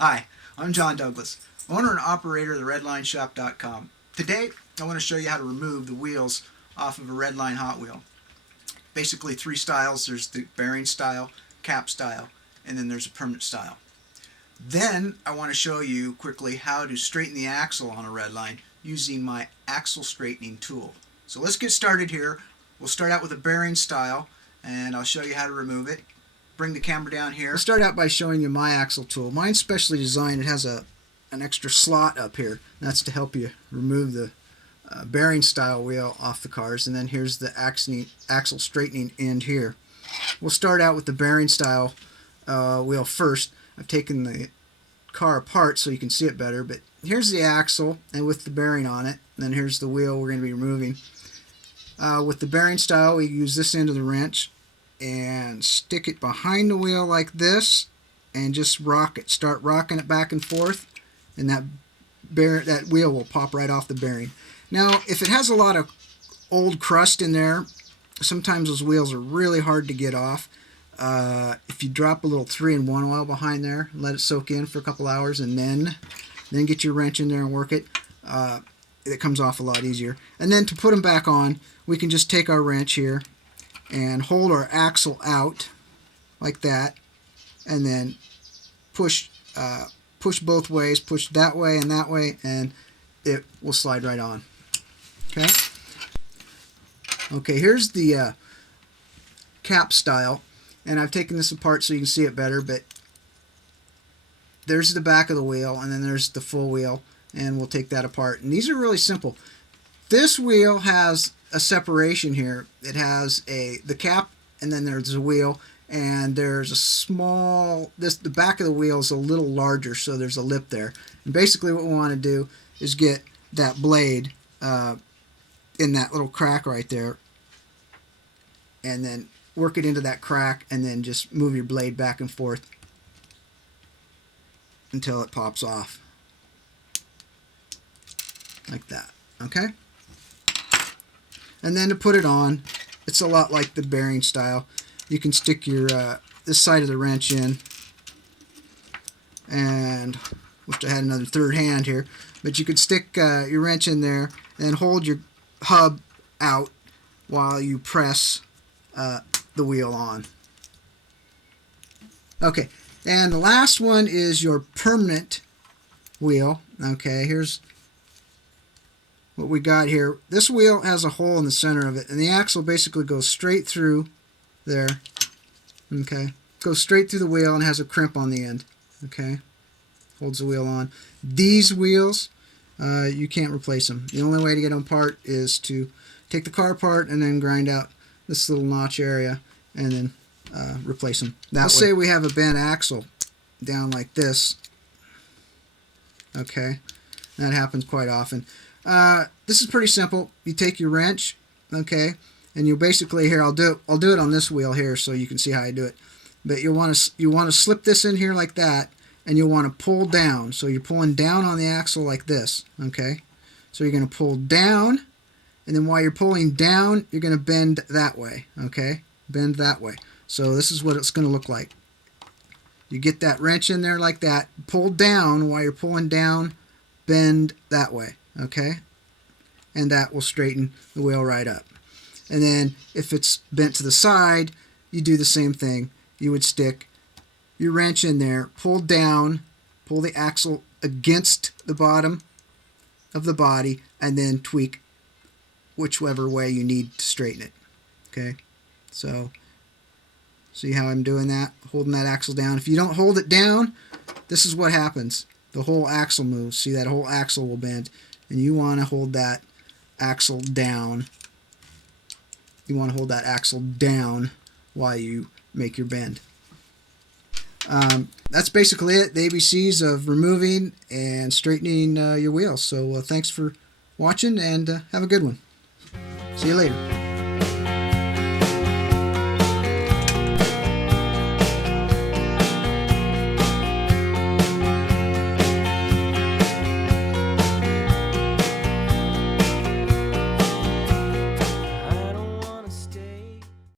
Hi, I'm John Douglas, owner and operator of the RedlineShop.com. Today, I want to show you how to remove the wheels off of a Redline Hot Wheel. Basically three styles. There's the bearing style, cap style, and then there's a permanent style. Then I want to show you quickly how to straighten the axle on a Redline using my axle straightening tool. So let's get started here. We'll start out with a bearing style, and I'll show you how to remove it. Bring the camera down here. I'll start out by showing you my axle tool. Mine's specially designed. It has an extra slot up here. That's to help you remove the bearing style wheel off the cars. And then here's the axle straightening end here. We'll start out with the bearing style wheel first. I've taken the car apart so you can see it better, but here's the axle and with the bearing on it. And then here's the wheel we're going to be removing. With the bearing style, we use this end of the wrench and stick it behind the wheel like this and just rock it. Start rocking it back and forth, and that wheel will pop right off the bearing. Now, if it has a lot of old crust in there, sometimes those wheels are really hard to get off. If you drop a little 3-in-1 oil behind there, let it soak in for a couple hours, and then get your wrench in there and work it, it comes off a lot easier. And then to put them back on, we can just take our wrench here and hold our axle out like that, and then push both ways, push that way, and it will slide right on. Okay, here's the cap style, and I've taken this apart so you can see it better, but there's the back of the wheel, and then there's the full wheel, and we'll take that apart. And these are really simple. This wheel has a separation here. It has the cap, and then there's a wheel, and there's a small, the back of the wheel is a little larger, so there's a lip there. And basically what we want to do is get that blade in that little crack right there, and then work it into that crack, and then just move your blade back and forth until it pops off like that. Okay? And then to put it on, it's a lot like the bearing style. You can stick your this side of the wrench in, and wish I had another third hand here, but you could stick your wrench in there and hold your hub out while you press the wheel on. Okay, and the last one is your permanent wheel. Okay, here's what we got here. This wheel has a hole in the center of it, and the axle basically goes straight through there. Okay, goes straight through the wheel and has a crimp on the end. Okay, holds the wheel on. These wheels, you can't replace them. The only way to get them apart is to take the car apart and then grind out this little notch area and then replace them. Let's say we have a bent axle down like this. Okay, that happens quite often. This is pretty simple. You take your wrench, okay, and you basically, here I'll do it on this wheel here so you can see how I do it. But you want to slip this in here like that, and you want to pull down. So you're pulling down on the axle like this, okay. So you're going to pull down, and then while you're pulling down, you're going to bend that way, okay. Bend that way. So this is what it's going to look like. You get that wrench in there like that, pull down while you're pulling down, bend that way. Okay, and that will straighten the wheel right up. And then if it's bent to the side, you do the same thing. You would stick your wrench in there, pull down, pull the axle against the bottom of the body, and then tweak whichever way you need to straighten it. Okay, so see how I'm doing that, holding that axle down. If you don't hold it down, this is what happens. The whole axle moves. See, that whole axle will bend. And you want to hold that axle down. You want to hold that axle down while you make your bend. That's basically it. The ABCs of removing and straightening your wheels. So thanks for watching, and have a good one. See you later.